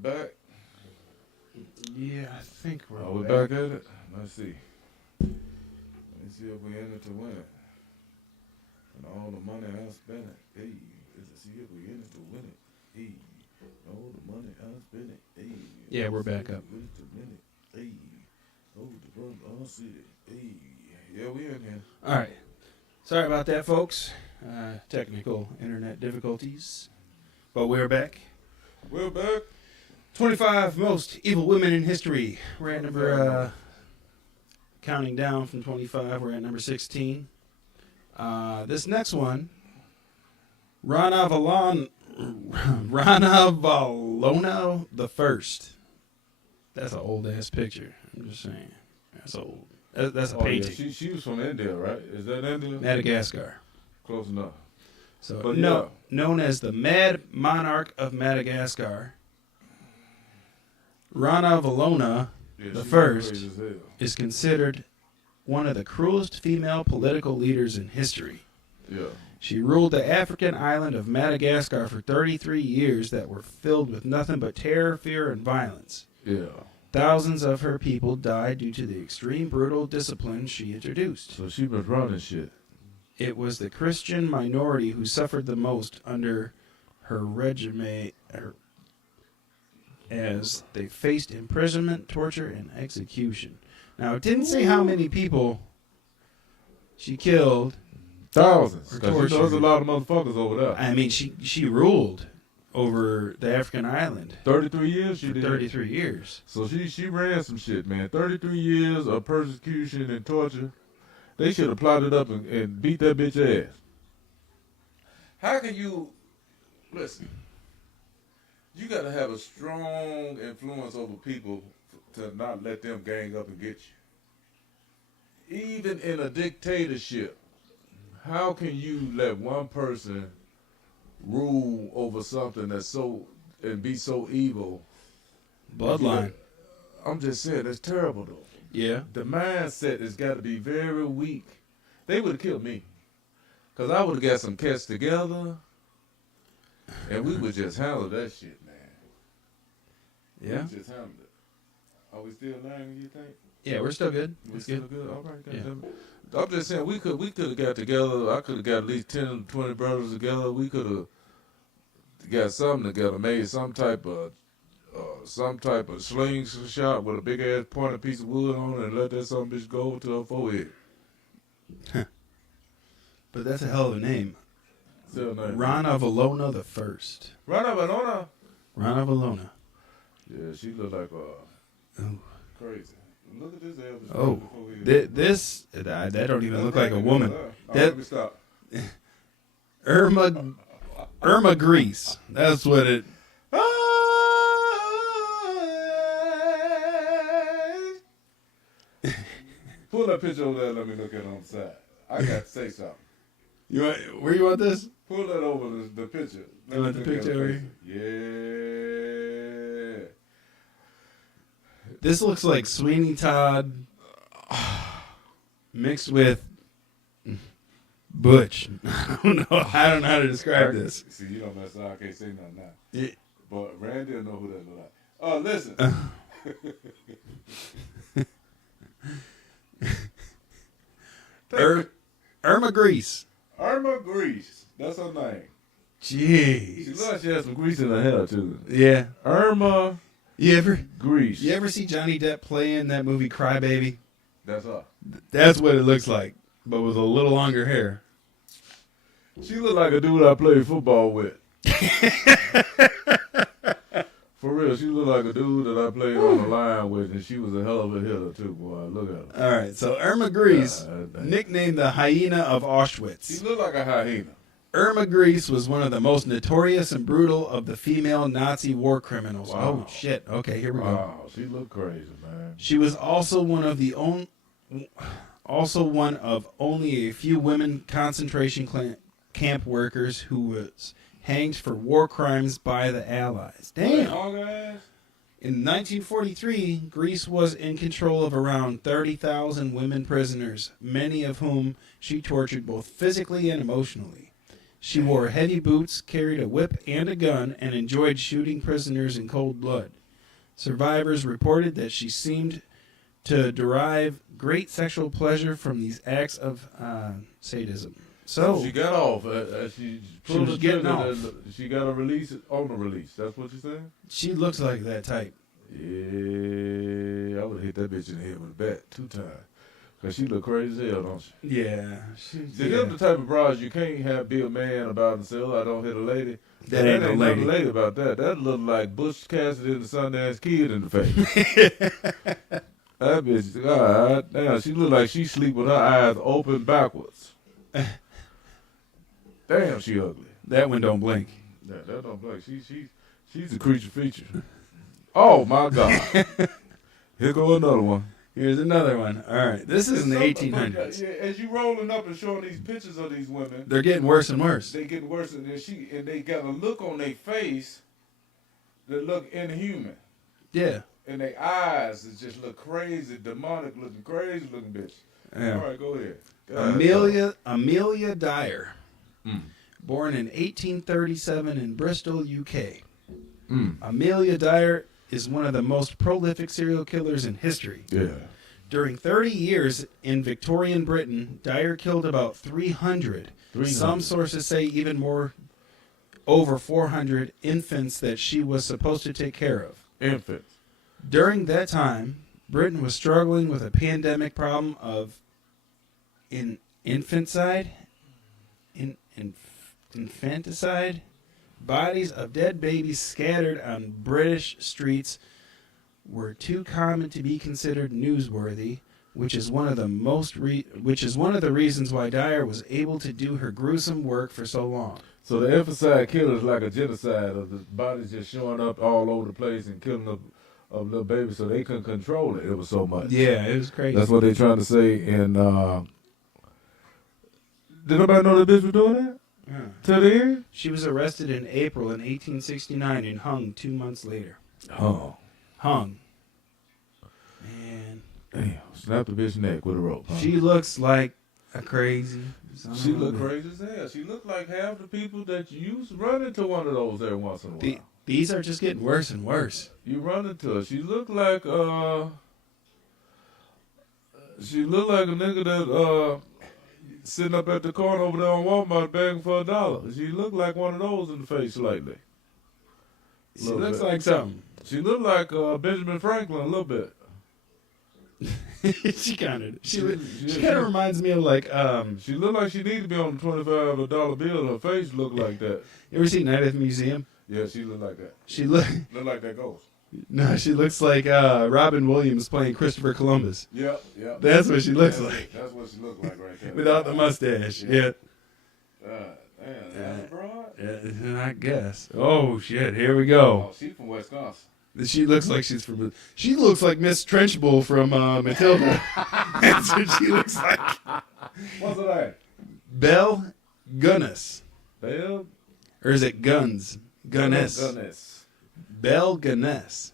back? Yeah, I think we're Are we back at it? Let's see. Let me see if we in it to win it. And all the money I spent it. Hey, is to see if we in it to win it. Hey, all the money I spent it. Hey. Yeah, we're back up. Win it to win it. Hey, oh, the front all city. Hey, yeah, we in here. All right. Sorry about that, folks. Technical internet difficulties. But we're back. We're back. 25 most evil women in history. We're at number, counting down from 25, we're at number 16. This next one, Rana Valona the First. That's an old-ass picture. I'm just saying. That's old. That's a painting. Yeah. She was from India, right? Is that India? Madagascar. Close enough. So, But yeah. known as the Mad Monarch of Madagascar, Rana Valona the First is considered one of the cruelest female political leaders in history. Yeah. She ruled the African island of Madagascar for 33 years that were filled with nothing but terror, fear, and violence. Yeah. Thousands of her people died due to the extreme brutal discipline she introduced. So she was running shit. It was the Christian minority who suffered the most under her regime as they faced imprisonment, torture, and execution. Now, it didn't say how many people she killed. Thousands. Or Because there was a lot of motherfuckers over there. I mean, she ruled over the African island 33 years she for did. 33 years. So she ran some shit, man. 33 years of persecution and torture. They should have plotted up and beat that bitch ass. How can you... Listen. You got to have a strong influence over people to not let them gang up and get you. Even in a dictatorship, how can you let one person rule over something that's so and be so evil? Bloodline. I'm just saying, that's terrible though. Yeah. The mindset has got to be very weak. They would have killed me. Because I would have got some cats together and we would just handle that shit, man. Yeah. We just handled it. Are we still learning, you think? Yeah, we're still good. We It's still good. good? All right, Yeah. goddamn it. I'm just saying, we could have got together. I could have got at least 10 20 brothers together. We could have got something together, made some type of slingshot with a big ass pointed piece of wood on it and let that some bitch go to her forehead. But that's a hell of a name. Still name. Rana Valona the First. Rana Valona. Rana Valona. Yeah, she look like Ooh. crazy. Look at this Elvis. Oh, that don't even look like a woman. Let me stop. Irma Grease. That's what it. Pull that picture over there and let me look at it on the side. I got to say something. Where you want this? Pull that over the picture. You want the picture over here? Yeah. This looks like Sweeney Todd mixed with Butch. I don't know how to describe this. See, you don't mess up. I can't say nothing now. Yeah. But Randy will know who that look like. Oh, listen. Irma Grease. Irma Grease. That's her name. She looks Jeez. like she has some grease in her hair, too. Yeah. Irma You ever Grease. see Johnny Depp play in that movie Cry Baby? That's her. That's what it looks like, but with a little longer hair. She look like a dude I played football with. For real, she look like a dude that I played on the line with, and she was a hell of a hitter, too, boy. Look at her. All right, so Irma Grease, God damn. nicknamed the Hyena of She Auschwitz. look like a hyena. Irma Grease was one of the most notorious and brutal of the female Nazi war criminals. Wow. Oh, shit. Okay, here we go. Wow, she look crazy, man. She was also one of only a few women concentration camp workers who was hanged for war crimes by the Allies. Damn. Long ass? In 1943, Greece was in control of around 30,000 women prisoners, many of whom she tortured both physically and emotionally. She wore heavy boots, carried a whip and a gun, and enjoyed shooting prisoners in cold blood. Survivors reported that she seemed to derive great sexual pleasure from these acts of sadism. So she got off. She pulled was the getting trigger, off. She got a release on the release. That's what you saying? she looks like that type. Yeah, I would have hit that bitch in the head with a bat 2 times. Cause she look crazy as hell, don't she? Yeah. See, them the type of bras you can't be a man about and say, "Oh, I don't hit a lady." That ain't no nothing lady. lady about that. That look like Bush Cassidy and the Sundance Kid in the face. That bitch, God damn, she look like she sleep with her eyes open backwards. Damn, she ugly. That one don't blink. Yeah, that don't blink. She's a creature feature. Oh my God. Here go another one. Here's another one. All right. This is in the 1800s. Yeah, as you rolling up and showing these pictures of these women, They're getting worse and worse. they getting worse, and they got a look on their face that look inhuman, Yeah. and their eyes is just look crazy, demonic looking, crazy looking bitch. Yeah. All right, go ahead. God, Amelia Dyer, Mm. born in 1837 in Bristol, UK. Mm. Amelia Dyer is one of the most prolific serial killers in history. Yeah. During 30 years in Victorian Britain, Dyer killed about 300. 300. Some sources say even more, over 400 infants that she was supposed to take care of. Infants. During that time, Britain was struggling with a pandemic problem of infanticide. Bodies of dead babies scattered on British streets were too common to be considered newsworthy, which is one of the reasons why Dyer was able to do her gruesome work for so long. So the infanticide killer is like a genocide of the bodies just showing up all over the place and killing of little babies, so they couldn't control it. It was so much. Yeah, it was crazy. That's what they're trying to say. And did nobody know that bitch was doing that? Yeah. Till the end? She was arrested in April in 1869 and hung 2 months later. Oh. Hung. Man. Damn. Snap the bitch neck with a rope. Huh? She looks like a crazy. She look crazy as hell. She looked like half the people that you used to run into one of those every once in a while. These are just getting worse and worse. You run into her. She looked like a nigga that sitting up at the corner over there on Walmart begging for $1. She looked like one of those in the face slightly. She looks like something. She looked like Benjamin Franklin a little bit. She kind of reminds me of like She looked like she needed to be on the $25 bill. Her face looked like that. You ever seen Night at the Museum? Yeah, she looked like that. She Looked like that ghost. No, she looks like Robin Williams playing Christopher Columbus. Yep. That's what she looks like. That's what she looked like right there. Without the mustache. Yeah. Damn, that's broad. Yeah, I guess. Oh shit, here we go. Oh, she's from Wisconsin. She looks like she's from. She looks like Miss Trenchbull from Matilda. That's what she looks like. What's her name? Belle Gunness, Belle or is it Guns? Gunness. Gunness. Belle Gunness,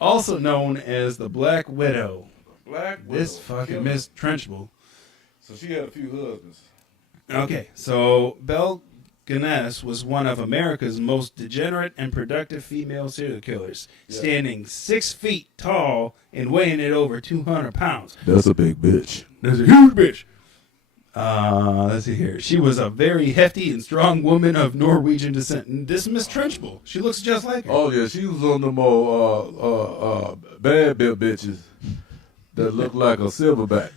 also known as the Black Widow. Black Widow. This fucking Miss Trenchbull. So she had a few husbands. Okay, so Belle Gunness was one of America's most degenerate and productive female serial killers, standing 6 feet tall and weighing at over 200 pounds. That's a big bitch. That's a huge bitch. Let's see here. She was a very hefty and strong woman of Norwegian descent. And this is Miss Trenchbull. She looks just like her. Oh yeah, she was on the more bad bitches that looked like a silverback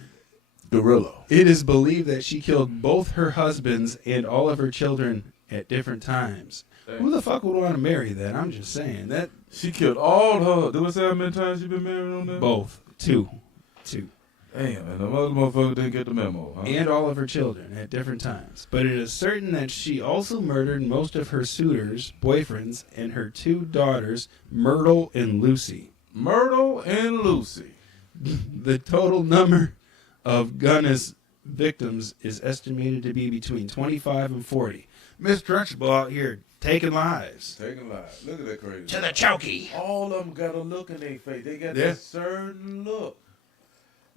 gorilla. It is believed that she killed both her husbands and all of her children at different times. Who the fuck would want to marry that? I'm just saying that. She killed all her. Did I say how many times she been married on that? Both. Two. Damn, and the other motherfucker didn't get the memo. Huh? And all of her children at different times. But it is certain that she also murdered most of her suitors, boyfriends, and her 2 daughters, Myrtle and Lucy. Myrtle and Lucy. The total number of Gunness victims is estimated to be between 25 and 40. Miss Trunchbull out here taking lives. Taking lives. Look at that crazy. To the chokey. All of them got a look in their face. They got Yeah. that certain look.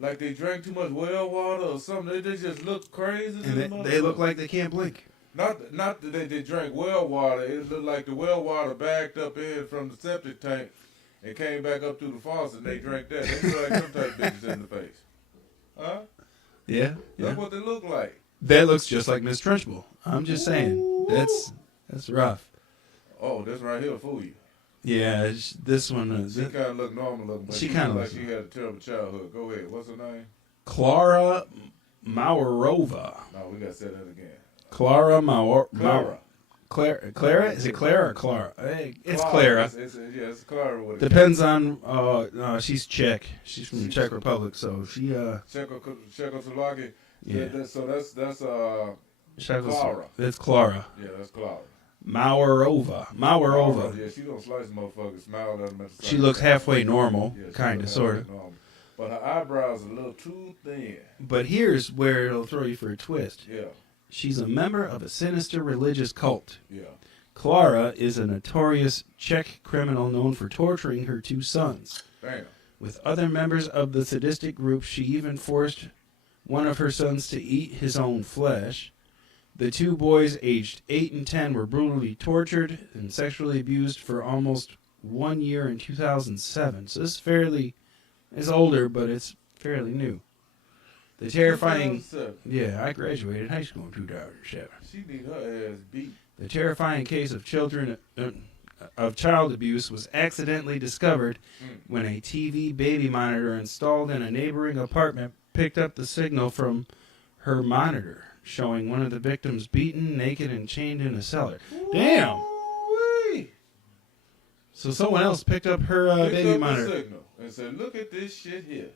Like they drank too much well water or something. They just look crazy. And they look like they can't blink. Not that they drank well water. It looked like the well water backed up in from the septic tank and came back up through the faucet and they drank that. They look like them type bitches in the face. Huh? Yeah. That's what they look like. That looks just like Miss Trunchbull. I'm just saying. That's rough. Oh, this right here fool you. Yeah, this one. She kind of look normal looking, but She she kinda look like looks- she had a terrible childhood. Go ahead. What's her name? Clara Maurova. No, we got to say that again. Clara Clara? Is it Clara or Clara? Hey, it's Clara. It's Clara. With Depends on. No, she's Czech. She's from the Czech Republic, so she. Czechoslovakia. Yeah. So that's Clara. It's Clara. Yeah, that's Clara. Maurova. Yeah, she don't slice motherfuckers. Smile at them. She looks halfway normal, Yeah, she kind of, look sort halfway of. normal. But her eyebrows are a little too thin. But here's where it'll throw you for a twist. Yeah, She's a member of a sinister religious cult. yeah. Clara is a notorious Czech criminal known for torturing her 2 sons. Damn. With other members of the sadistic group, she even forced one of her sons to eat his own flesh. The 2 boys, aged 8 and 10, were brutally tortured and sexually abused for almost 1 year in 2007. So this is older, but it's fairly new. The terrifying... 2007. Yeah, I graduated high school in 2007. She need her ass beat. The terrifying case of child abuse was accidentally discovered when a TV baby monitor installed in a neighboring apartment picked up the signal from her monitor, showing one of the victims beaten, naked, and chained in a cellar. Damn! Ooh-wee. So someone else picked up her Picked baby up the monitor signal and said, "Look at this shit here."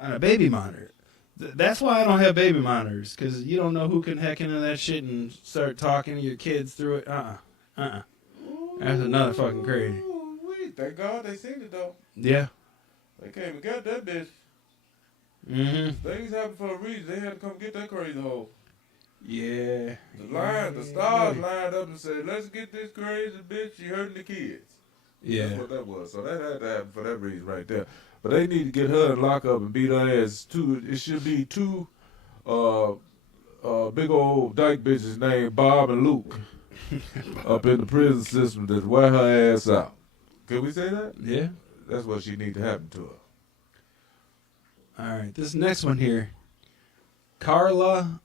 on a baby monitor. That's why I don't have baby monitors, because you don't know who can hack into that shit and start talking to your kids through it. That's another fucking crazy. Ooh-wee. Thank God they seen it though. Yeah. They came and got that bitch. Mm-hmm. Things happen for a reason. They had to come get that crazy hoe. Yeah. The stars lined up and said, "Let's get this crazy bitch. She hurting the kids." Yeah. That's what that was. So that had to happen for that reason right there. But they need to get her in lockup and beat her ass too. It should be 2 big old dyke bitches named Bob and Luke up in the prison system that wear her ass out. Can we say that? Yeah. That's what she need to happen to her. All right. This next one here, Karla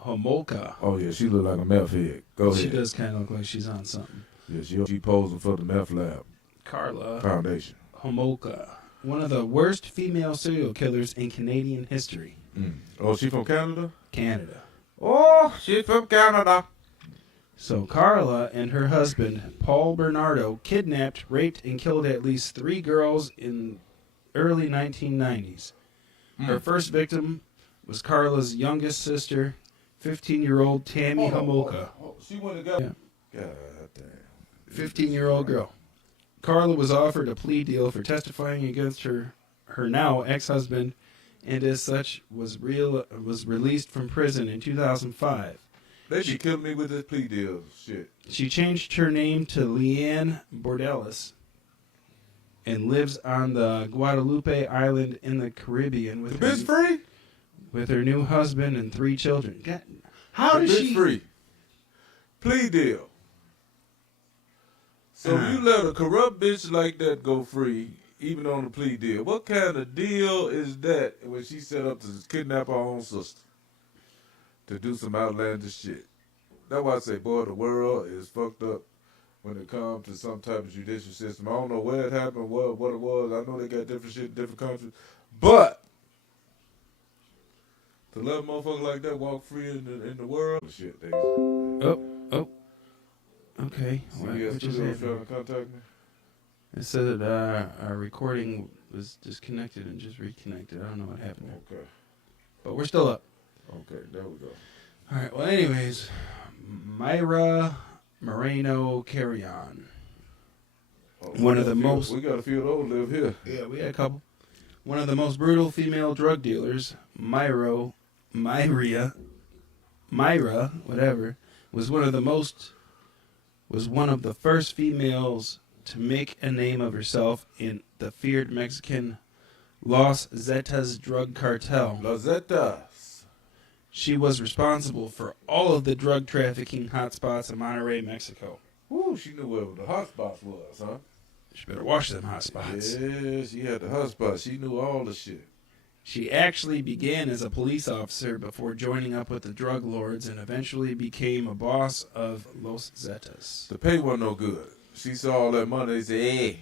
Homolka. Oh yeah, she look like a meth head. Go ahead. She does kind of look like she's on something. Yeah, she posing for the meth lab Karla foundation. Homolka, one of the worst female serial killers in Canadian history. Oh, she from Canada? Canada. Oh, she from Canada. So Karla and her husband, Paul Bernardo, kidnapped, raped, and killed at least 3 girls in early 1990s. Her first victim was Karla's youngest sister, 15-year-old Tammy Homolka. She went and got. Yeah. God damn. 15-year-old girl. Karla was offered a plea deal for testifying against her now ex-husband, and as such was released from prison in 2005. They be killing me with this plea deal shit. She changed her name to Leanne Bordelis and lives on the Guadalupe Island in the Caribbean The bitch free? with her new husband and 3 children. God, how The does bitch she? free? Plea deal. So you let a corrupt bitch like that go free, even on a plea deal. What kind of deal is that when she set up to kidnap her own sister to do some outlandish shit? That's why I say, boy, the world is fucked up when it comes to some type of judicial system. I don't know where it happened, what it was. I know they got different shit in different countries. But to let a motherfucker like that walk free in the world, shit, they... Okay. CBS What just Studio happened? trying to contact me. It said that our recording was disconnected and just reconnected. I don't know what happened there. Okay. But we're still up. Okay, there we go. All right. Well, anyways, Myra Moreno Carrion. Oh, One of the most- We got a few of those live here. Yeah, we had a couple. One of the most brutal female drug dealers, Myra, whatever, was one of the first females to make a name of herself in the feared Mexican Los Zetas drug cartel. Los Zetas. She was responsible for all of the drug trafficking hotspots in Monterrey, Mexico. Woo, she knew where the hot spots was, huh? She better watch them hotspots. Yeah, she had the hot spots. She knew all the shit. She actually began as a police officer before joining up with the drug lords and eventually became a boss of Los Zetas. The pay wasn't no good. She saw all that money. They said, hey,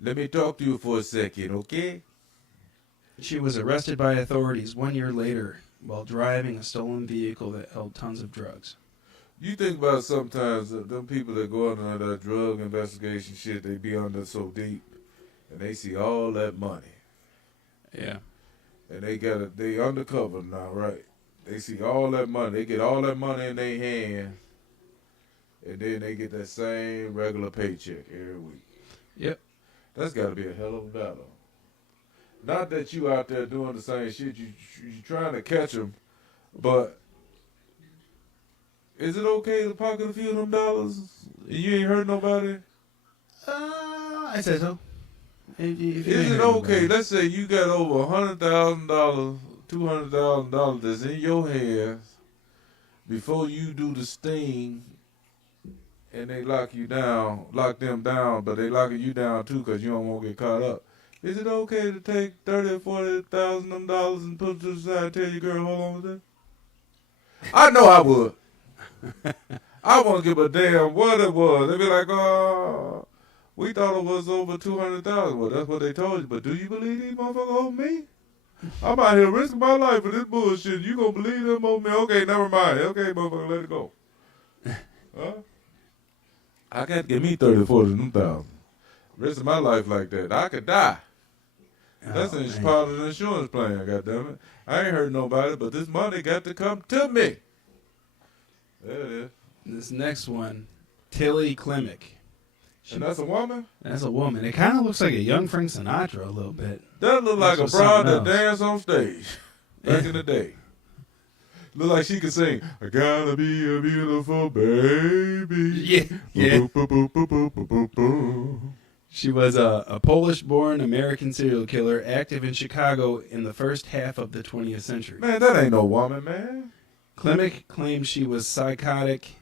let me talk to you for a second, okay? She was arrested by authorities 1 year later while driving a stolen vehicle that held tons of drugs. You think about sometimes them people that go under that drug investigation shit, they be under so deep, and they see all that money. Yeah. And they undercover now, right? They see all that money. They get all that money in their hand, and then they get that same regular paycheck every week. Yep. That's got to be a hell of a battle. Not that you out there doing the same shit. You trying to catch them, but is it okay to pocket a few of them dollars and you ain't hurt nobody? I said so. Is it okay? Let's say you got over $100,000, $200,000 that's in your hands before you do the sting, and they lock them down, but they locking you down too because you don't want to get caught up. Is it okay to take $30,000 or $40,000 of them dollars and put it to the side and tell your girl, hold on with that? I know I would. I won't give a damn what it was. They be like, oh, we thought it was over 200,000. Well, that's what they told you. But do you believe these motherfuckers owe me? I'm out here risking my life for this bullshit. You gonna believe them owe me? Okay, never mind. Okay, motherfucker, let it go. Huh? I got to give me 30, 40 of them thousand. Risking my life like that, I could die. That's part of the insurance plan, goddammit. I ain't hurt nobody, but this money got to come to me. There it is. This next one, Tilly Klimek. And that's a woman? That's a woman. It kind of looks like a young Frank Sinatra a little bit. That look like a That's broad that something else. danced on stage back in the day. Look like she could sing, I gotta be a beautiful baby. Yeah. Boop, boop, boop, boop, boop, boop, boop, boop. She was a Polish-born American serial killer active in Chicago in the first half of the 20th century. Man, that ain't no woman, man. Klimek claimed she was psychotic.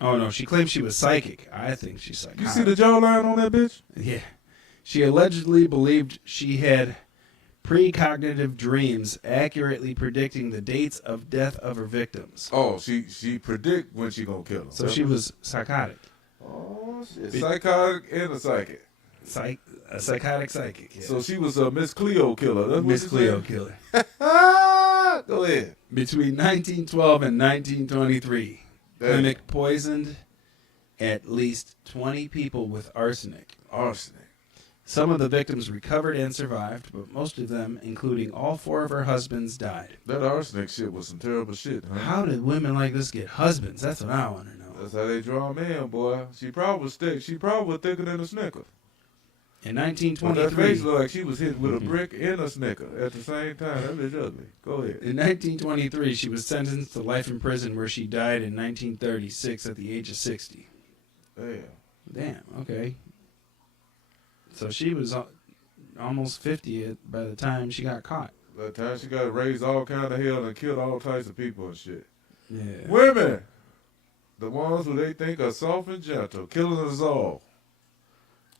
Oh, no, she claimed she was psychic. I think she's psychotic. You see the jawline on that bitch? Yeah. She allegedly believed she had precognitive dreams accurately predicting the dates of death of her victims. Oh, she predict when she gonna kill him. So she was psychotic. Oh, shit. Psychotic and a psychic. A psychotic psychic. Yeah. So she was a Miss Cleo killer. That's Miss what Cleo killer. Go ahead. Between 1912 and 1923, Damn. Klimek poisoned at least 20 people with arsenic. Arsenic. Some of the victims recovered and survived, but most of them, including all 4 of her husbands, died. That arsenic shit was some terrible shit, huh? How did women like this get husbands? That's what I want to know. That's how they draw them in, boy. She probably was thick. She probably was thicker than a Snicker. In But that 1923, face looked like she was hit with a brick and a Snicker at the same time. That bitch ugly. Go ahead. in 1923, she was sentenced to life in prison, where she died in 1936 at the age of 60. Damn. Damn. Okay. So she was almost 50 by the time she got caught. By the time she got to raise all kind of hell and killed all types of people and shit. Yeah. Women, the ones who they think are soft and gentle, killing us all.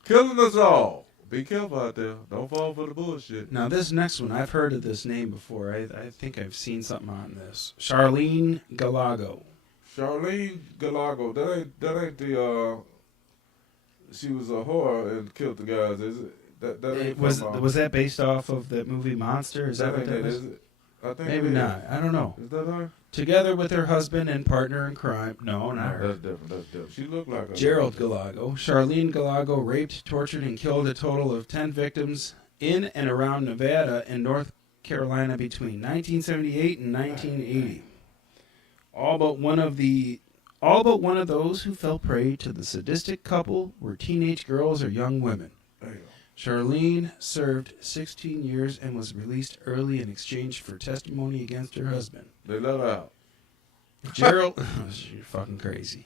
Killing us all. Be careful out there. Don't fall for the bullshit. Now this next one, I've heard of this name before. I think I've seen something on this. Charlene Galago. Charlene Galago. That ain't the she was a whore and killed the guys, is it? That ain't Was that based off of the movie Monster? Is that what ain't that it, was? is it? I think Maybe it is. not. I don't know. Is that her? Together with her husband and partner in crime. No, not her. That's different. That's different. She looked like a Gerald Galago. Charlene Galago raped, tortured, and killed a total of 10 victims in and around Nevada and North Carolina between 1978 and 1980. All but one of those who fell prey to the sadistic couple were teenage girls or young women. Damn. Charlene served 16 years and was released early in exchange for testimony against her husband. They let her out. Gerald, you're fucking crazy.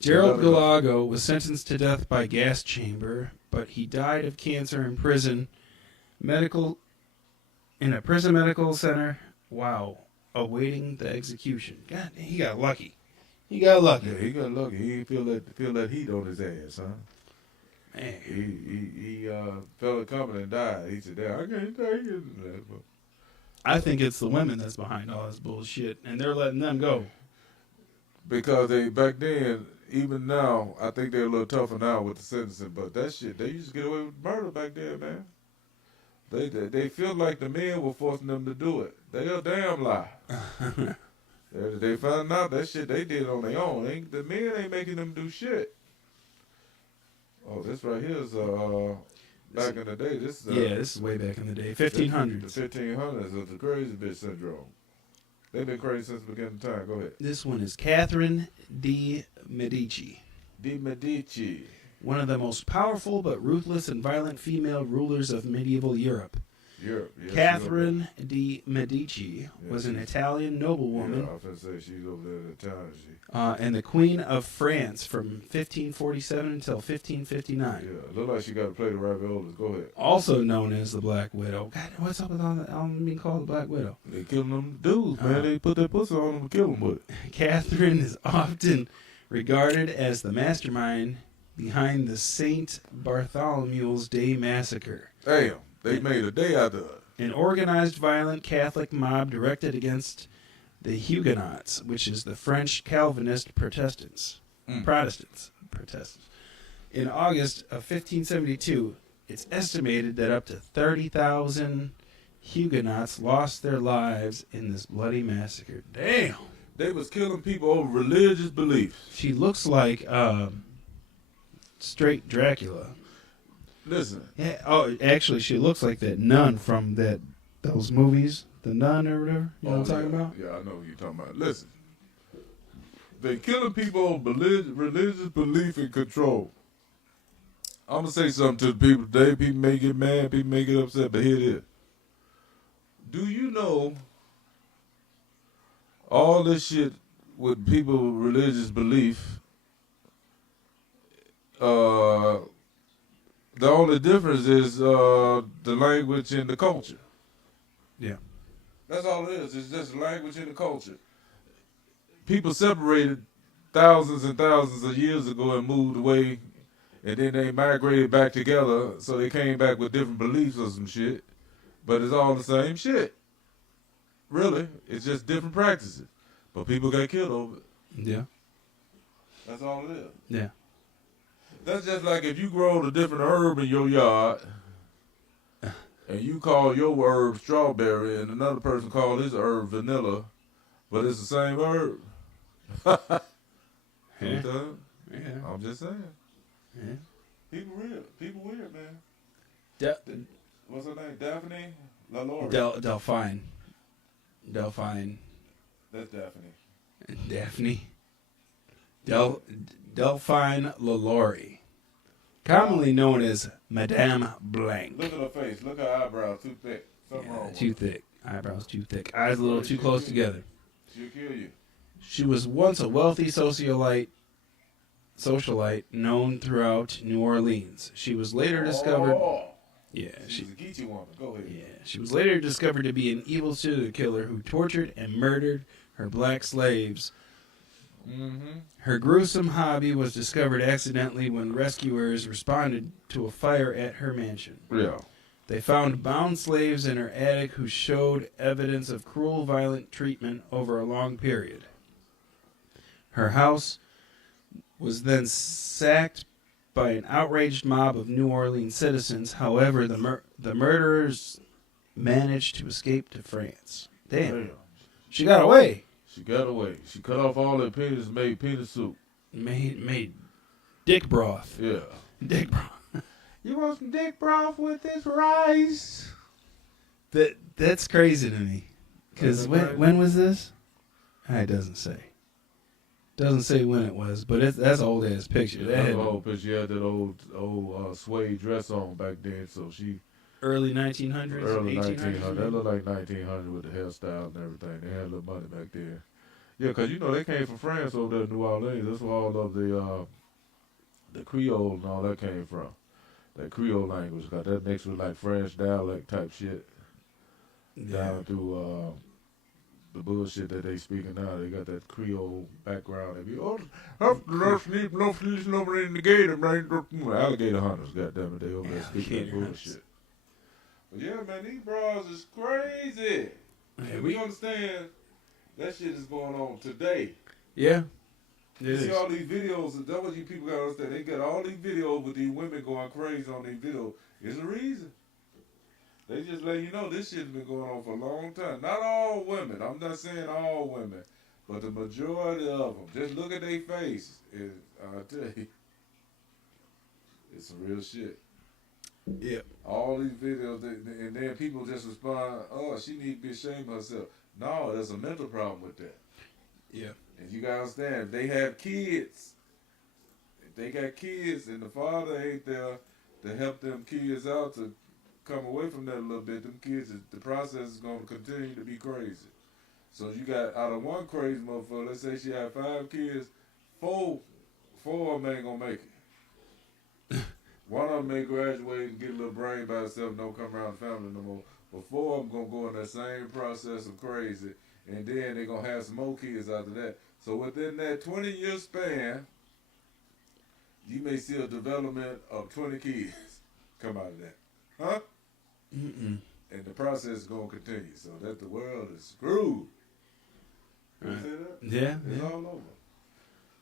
Gerald Galago was sentenced to death by gas chamber, but he died of cancer in a prison medical center. Wow. awaiting the execution. God, he got lucky. He got lucky. Yeah, he got lucky. He didn't feel that heat on his ass, huh? Man. He felt it coming and died. He said, "Damn, I can't take it." I think it's the women that's behind all this bullshit, and they're letting them go. Because they back then, even now, I think they're a little tougher now with the sentencing. But that shit, they used to get away with murder back then, man. They feel like the men were forcing them to do it. They a damn lie. They found out that shit they did on their own. The men ain't making them do shit. Oh, this right here is back in the day. This is way back in the day, 1500s. The 1500s of the crazy bitch syndrome. They've been crazy since the beginning of time. Go ahead. This one is Catherine de Medici. De Medici. One of the most powerful but ruthless and violent female rulers of medieval Europe. Europe. Yeah, Catherine de Medici was an Italian noblewoman. Yeah, I was going to say she's over there in Italian. And the Queen of France from 1547 until 1559. Yeah, look like she got to play the raviolis. Go ahead. Also known as the Black Widow. God, what's up with all being called the Black Widow? They killing them dudes, man. They put their pussy on them and kill them with it. Catherine is often regarded as the mastermind behind the St. Bartholomew's Day Massacre. Damn, they made a day out of it. An organized violent Catholic mob directed against the Huguenots, which is the French Calvinist Protestants. In August of 1572, it's estimated that up to 30,000 Huguenots lost their lives in this bloody massacre. Damn. They was killing people over religious beliefs. She looks like straight Dracula. Listen. Yeah. Oh, actually, she looks like that nun from those movies, The Nun or whatever. You know what I'm talking about? Yeah, I know what you're talking about. Listen. They killing people over religious belief and control. I'm going to say something to the people today. People may get mad, people may get upset, but here it is. Do you know all this shit with people religious belief, the only difference is the language and the culture. Yeah. That's all it is. It's just language and the culture. People separated thousands and thousands of years ago and moved away, and then they migrated back together, so they came back with different beliefs or some shit. But it's all the same shit. Really. It's just different practices. But people got killed over it. Yeah. That's all it is. Yeah. That's just like if you grow a different herb in your yard, and you call your herb strawberry, and another person call his herb vanilla, but it's the same herb. Yeah. I'm just saying. Yeah. People weird, man. What's her name? Daphne LaLaurie. Delphine. Delphine. That's Daphne. Daphne. Delphine LaLaurie. Commonly known as Madame Blank. Look at her face. Look at her eyebrows. Too thick. Something wrong. Too thick. Eyebrows too thick. Eyes a little too close together. She'll kill you. She was once a wealthy socialite known throughout New Orleans. She was later discovered. Yeah, she's a Geechee woman. Go ahead. Yeah, she was later discovered to be an evil serial killer who tortured and murdered her black slaves. Mm-hmm. Her gruesome hobby was discovered accidentally when rescuers responded to a fire at her mansion. Yeah. They found bound slaves in her attic who showed evidence of cruel, violent treatment over a long period. Her house was then sacked by an outraged mob of New Orleans citizens. However, the murderers managed to escape to France. Damn. She got away. She got away. She cut off all her penis and made penis soup. Made dick broth. Yeah. Dick broth. You want some dick broth with this rice? That's crazy to me. Because when was this? It doesn't say. Doesn't say when it was, but that's an old ass picture. That's an old picture. She had that old suede dress on back then, so she early 1900s, early 1800s. 1900s. That looked like 1900 with the hairstyle and everything. They had a little money back then. Yeah, because you know they came from France over there in New Orleans. That's where all of the Creole and all that came from. That Creole language got that mixed with like French dialect type shit down through the bullshit that they speaking now. They got that Creole background. They be, oh, no sleep over in the gator, man. Alligator hunters, goddamn it, they over there speaking that bullshit. But yeah, man, these bras is crazy. Yeah, We understand that shit is going on today. Yeah. You see all these videos, and that's what you people got to understand. They got all these videos with these women going crazy on these videos. There's a reason. They just let you know this shit's been going on for a long time. Not all women. I'm not saying all women, but the majority of them. Just look at their face, and I'll tell you, it's some real shit. Yeah. All these videos, and then people just respond, "Oh, she need to be ashamed of herself." No, there's a mental problem with that. Yeah. And you gotta understand, if they have kids, if they got kids, and the father ain't there to help them kids out to come away from that a little bit, them kids, the process is gonna continue to be crazy. So you got out of one crazy motherfucker, let's say she had 5 kids, four of them ain't gonna make it. One of them may graduate and get a little brain by herself and don't come around the family no more. But 4 of them gonna go in that same process of crazy, and then they're gonna have some more kids after that. So within that 20-year span, you may see a development of 20 kids come out of that. Huh? Mm-mm. And the process is gonna continue. So that the world is screwed. You Right. see that? Yeah. It's Yeah. all over.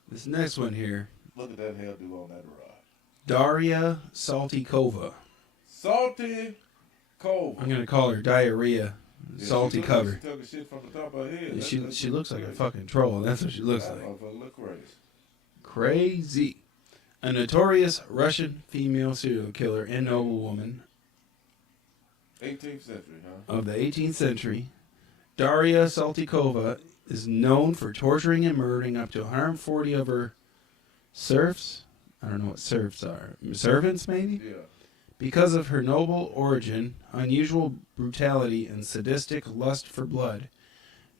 This next one here, Look at that hairdo on that rod. Daria Saltykova. Salty Cove. I'm gonna call her Diarrhea. Yeah, Salty she look cover. Like she took a shit from the top of her head. She looks like a fucking troll. That's what she looks That like. motherfucker look crazy. Crazy. A notorious Russian female serial killer and noblewoman 18th century, huh? of the 18th century, Daria Saltykova is known for torturing and murdering up to 140 of her serfs. I don't know what serfs are. Servants, maybe? Yeah. Because of her noble origin, unusual brutality, and sadistic lust for blood,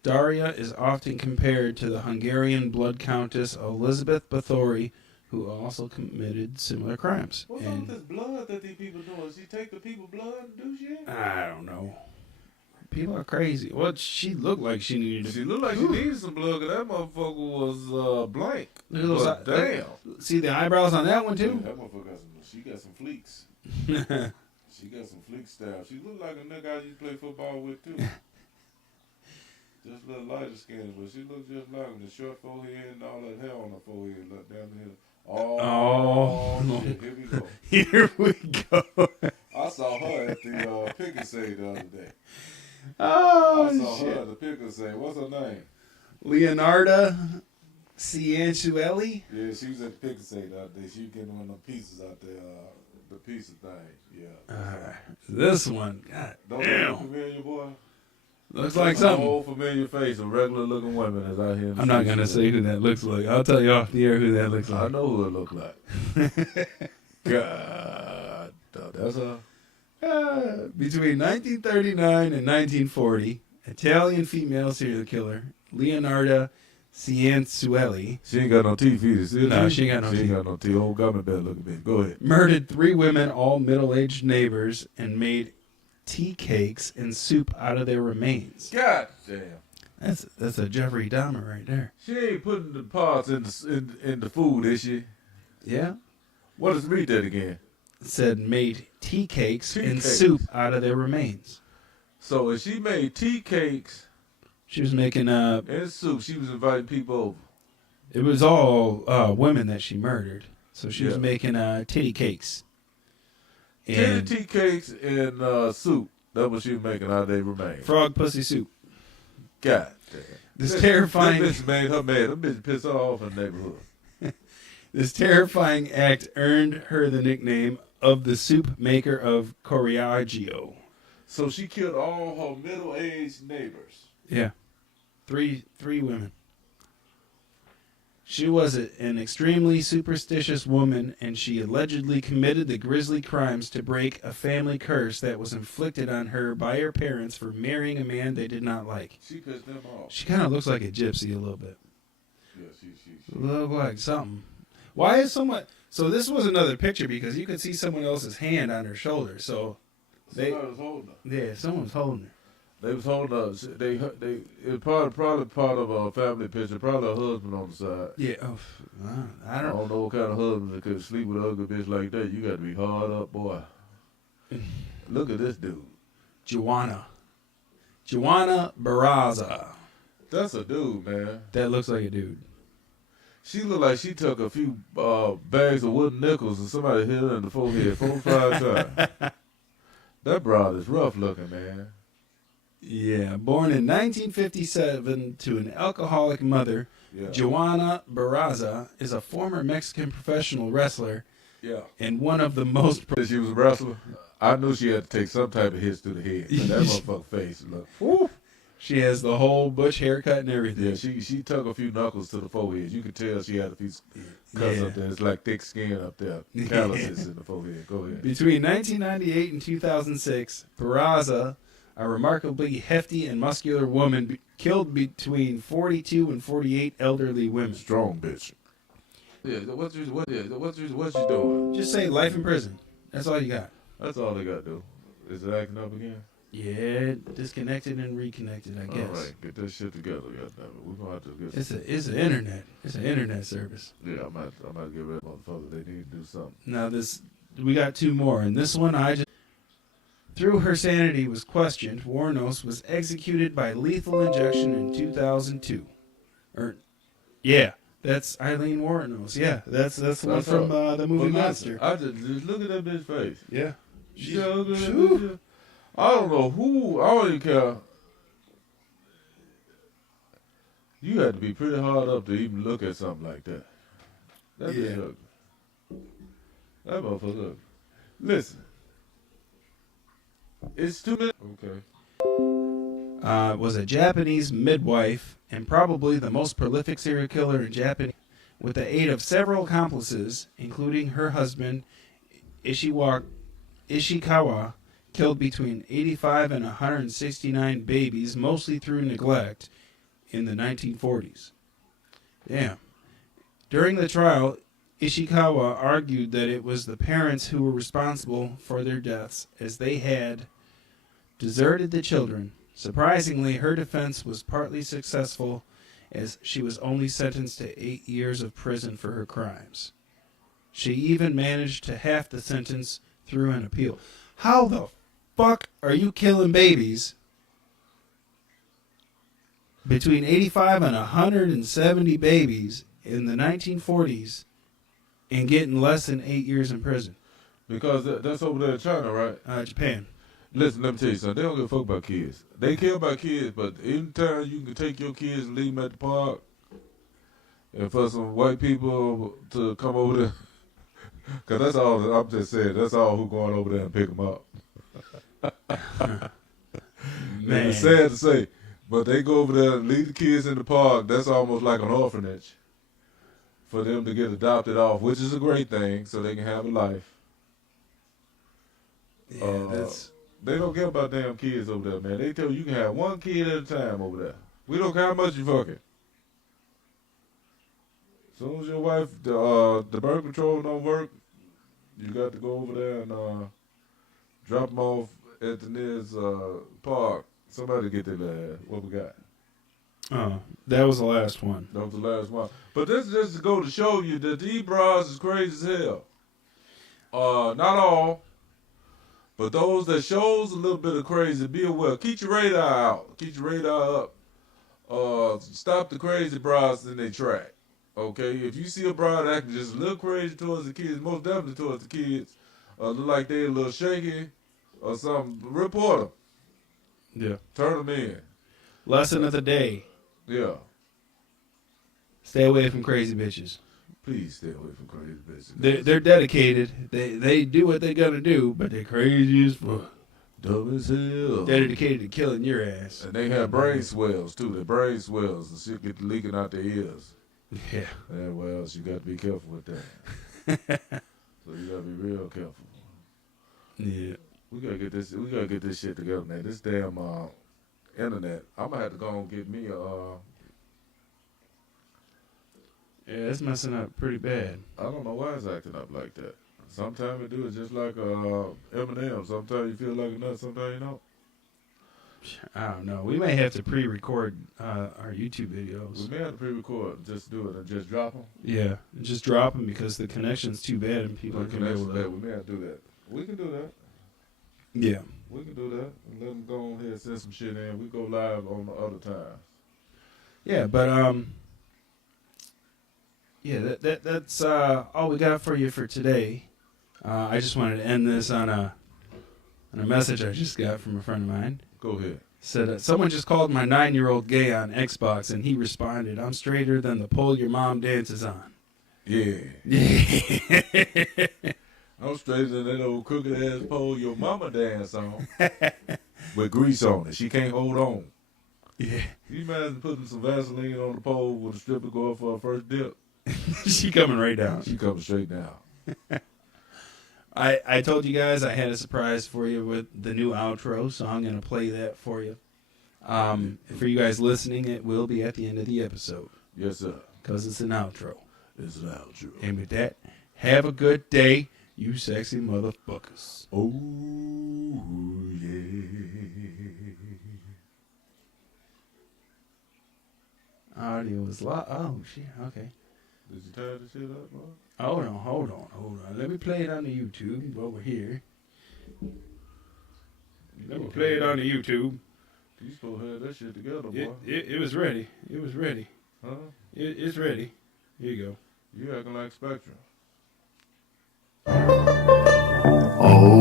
Daria is often compared to the Hungarian blood countess Elizabeth Bathory, who also committed similar crimes. What's up And with this blood that these people doing? She take the people blood and do shit? I don't know. People are crazy. What she looked like she needed to. She looked like she needed some blood because that motherfucker was blank. Look at those But damn. See the eyebrows on that one too? That motherfucker got she got some fleeks. She got some fleek style. She looked like a nigga I used to play football with too. Just a little lighter skin, but she looked just like him. The short forehead and all that hair on her forehead look down the hill. Oh, shit, here we go. Here we go. I saw her at the Picasso the other day. Oh I saw shit. her at the Picasso. What's her name? Leonarda Cianciulli. Yeah, she was at the Picasso the other day. She was getting one of them pieces out there, the pizza thing. Yeah. This one, god Don't damn. look familiar, boy? Looks like An something. old familiar face of regular looking women that's out here. in the I'm not streets gonna today. say who that looks like. I'll tell you off the air who that looks I like. know who it look like. God, that's her. Between 1939 and 1940, Italian female serial killer Leonarda Cianciulli She ain't got no teeth either. See No, her she ain't got no She ain't teeth. got no teeth. Old government better looking bitch. Go ahead. murdered 3 women, all middle-aged neighbors, and made tea cakes and soup out of their remains. God damn. That's a Jeffrey Dahmer right there. She ain't putting the parts in the food, is she? Yeah. What does read that again? It said made tea cakes Tea and cakes. soup out of their remains. So if she made tea cakes She was making and soup, she was inviting people over. it was all women that she murdered. So she was Yeah. making titty cakes. Ten And tea cakes and soup. That's what she was making out of their remains. frog pussy soup. God damn. This terrifying That bitch made her mad. That bitch pissed her off in the neighborhood. This terrifying act earned her the nickname of the soup maker of Correggio. So she killed all her middle-aged neighbors. Yeah. Three women. She was an extremely superstitious woman, and she allegedly committed the grisly crimes to break a family curse that was inflicted on her by her parents for marrying a man they did not like. She pissed them off. She kind of looks like a gypsy a little bit. Yeah, she. Look like something. Why is someone... So this was another picture because you could see someone else's hand on her shoulder. So Somebody was holding her. yeah, someone's holding her. They was holding up. It was probably part of a family picture. Probably a husband on the side. Yeah. Oh, I I don't. don't know what kind of husband that could sleep with an ugly bitch like that. You got to be hard up, boy. Look at this dude. Joanna Barraza. That's a dude, man. That looks like a dude. She looked like she took a few bags of wooden nickels and somebody hit her in the forehead 4 or 5 times. That broad is rough looking, man. Yeah, born in 1957 to an alcoholic mother, Yeah. Joanna Barraza is a former Mexican professional wrestler Yeah. and one of the most. She was a wrestler. I knew she had to take some type of hits to the head. But that motherfucker face look. Woo. She has the whole butch haircut and everything. Yeah, she took a few knuckles to the forehead. You could tell she had a few cuts up there. It's like thick skin up there. Calluses in the forehead. Go ahead. Between 1998 and 2006, Barraza, a remarkably hefty and muscular woman, killed between 42 and 48 elderly women. Strong bitch. Yeah, what you doing? Just say life in prison. That's all you got. That's all they got to do. Is it acting up again? Yeah, disconnected and reconnected, I guess. All right, get this shit together, goddammit. We're gonna have to get. It's an internet. It's an internet service. Yeah, I might get rid of motherfuckers. They need to do something. Now we got 2 more, and this one through her sanity was questioned. Wuornos was executed by lethal injection in 2002. That's Eileen Wuornos. Yeah, that's the one from the movie Monster. I just look at that bitch face. Yeah. I don't know who. I don't even care. You had to be pretty hard up to even look at something like that. That bitch ugly. That motherfucker ugly. Listen. It's 2 minutes. Okay. Was a Japanese midwife and probably the most prolific serial killer in Japan, with the aid of several accomplices, including her husband, Ishikawa, killed between 85 and 169 babies, mostly through neglect, in the 1940s. Damn. During the trial, Ishikawa argued that it was the parents who were responsible for their deaths, as they had deserted the children. Surprisingly, her defense was partly successful, as she was only sentenced to 8 years of prison for her crimes. She even managed to half the sentence through an appeal. How the fuck are you killing babies between 85 and 170 babies in the 1940s and getting less than 8 years in prison? Because that's over there in China, right? Japan. Listen, let me tell you something. They don't give a fuck about kids. They care about kids, but anytime you can take your kids and leave them at the park, and for some white people to come over there, because that's all, I'm just saying, that's all who going over there and pick them up. Man. It's sad to say, but they go over there and leave the kids in the park. That's almost like an orphanage for them to get adopted off, which is a great thing, so they can have a life. Yeah, They don't care about damn kids over there, man. They tell you can have 1 kid at a time over there. We don't care how much you fucking. As soon as your wife, the birth control don't work, you got to go over there and drop them off at the nearest park. Somebody get their ass. What we got? That was the last one. That was the last one. But this just to go to show you that these bras is crazy as hell. Not all. But those that shows a little bit of crazy, be aware. Keep your radar out. Keep your radar up. Stop the crazy bras in their track. Okay? If you see a bra acting just a little crazy towards the kids, most definitely towards the kids, look like they a little shaky or something, report them. Yeah. Turn them in. Lesson of the day. Yeah. Stay away from crazy bitches. Please stay away from crazy bitches. They're dedicated. They do what they're gonna do, but they're crazy as fuck. Dumb as hell. Dedicated to killing your ass. And they have brain swells too. Their brain swells and shit get leaking out their ears. Yeah. And well, you got to be careful with that. So you got to be real careful. Yeah. We gotta get this. We gotta get this shit together, man. This damn internet. I'm gonna have to go and get me a. Yeah, it's messing up pretty bad. I don't know why it's acting up like that. Sometimes it do. It's just like Eminem. Sometimes you feel like a nut. Sometimes you don't. I don't know. We may have to pre-record our YouTube videos. We may have to pre-record, just do it and just drop them. Yeah, and just drop them because the connection's too bad and people The are gonna be able connection's to. bad. We may have to do that. We can do that. Yeah. We can do that. And let them go on here and send some shit in. We go live on the other times. Yeah, but yeah, that's all we got for you for today. I just wanted to end this on a message I just got from a friend of mine. Go ahead. Said someone just called my 9-year-old gay on Xbox, and he responded, "I'm straighter than the pole your mom dances on." Yeah. Yeah. I'm straighter than that old crooked ass pole your mama dance on with grease on it. She can't hold on. Yeah. You imagine putting some Vaseline on the pole with a stripper going for her first dip? She coming right down. She comes straight down. I told you guys I had a surprise for you with the new outro, so I'm going to play that for you. For you guys listening, it will be at the end of the episode. Yes, sir. Because it's an outro. It's an outro. And with that, have a good day, you sexy motherfuckers. Oh, yeah. Audio is loud. Oh, shit. Okay. Did you tie the shit up, bro? Hold on. Let me play it on the YouTube while we're here. Let me play it on the YouTube. You supposed to have that shit together, boy. It was ready. It was ready. Huh? It's ready. Here you go. You acting like Spectrum. Oh,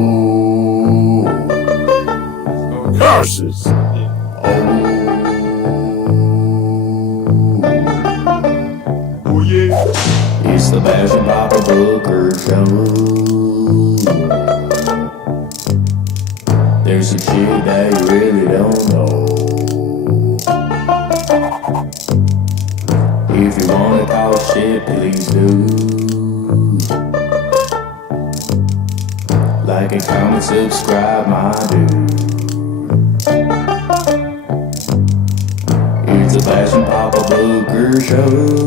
curses. Oh, yeah. It's the Bash and Papa Booker Show. There's some shit that you really don't know. If you wanna talk shit, please do. Like and comment, subscribe, my dude. It's the Bash and Papa Booker Show.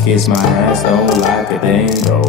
Kiss my ass, don't like a dingo.